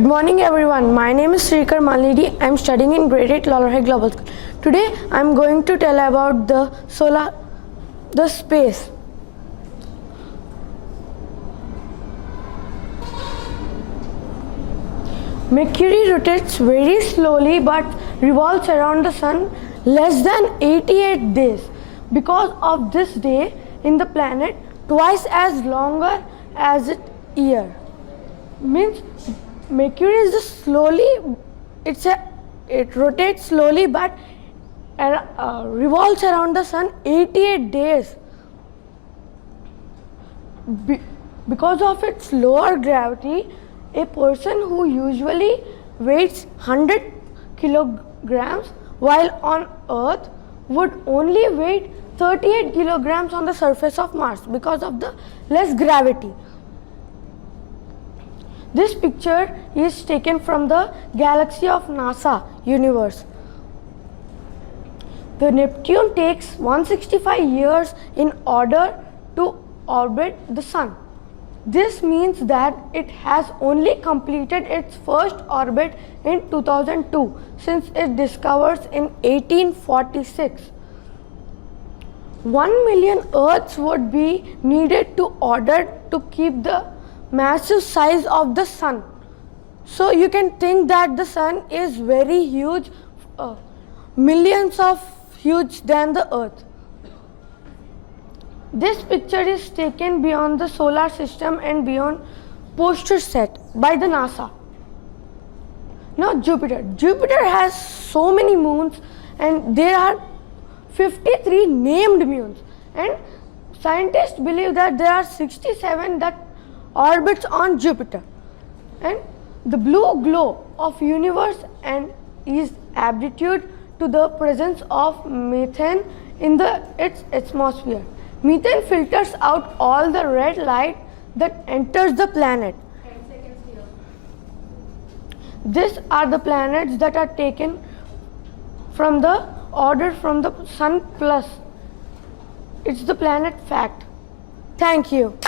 Good morning everyone. My name is Srikar Malneedy. I am studying in grade 8 Laurel High Global School. Today I am going to tell about the space. Mercury rotates very slowly but revolves around the sun less than 88 days. Because of this day in the planet twice as longer as its year. Means Mercury is it rotates slowly but revolves around the sun 88 days. Because of its lower gravity, a person who usually weighs 100 kilograms while on Earth would only weigh 38 kilograms on the surface of Mars because of the less gravity. This picture is taken from the galaxy of NASA universe. The Neptune takes 165 years in order to orbit the Sun. This means that it has only completed its first orbit in 2002 since it discovered in 1846. 1 million Earths would be needed to order to keep the massive size of the Sun. So you can think that the Sun is very huge, millions of huge than the Earth. This picture is taken beyond the solar system and beyond poster set by the NASA. Now Jupiter. Jupiter has so many moons and there are 53 named moons, and scientists believe that there are 67 that orbits on Jupiter. And the blue glow of universe and is attributed to the presence of methane in its atmosphere. Methane filters out all the red light that enters the planet. 10 seconds here. These are the planets that are taken from the order from the Sun plus. It's the planet fact. Thank you.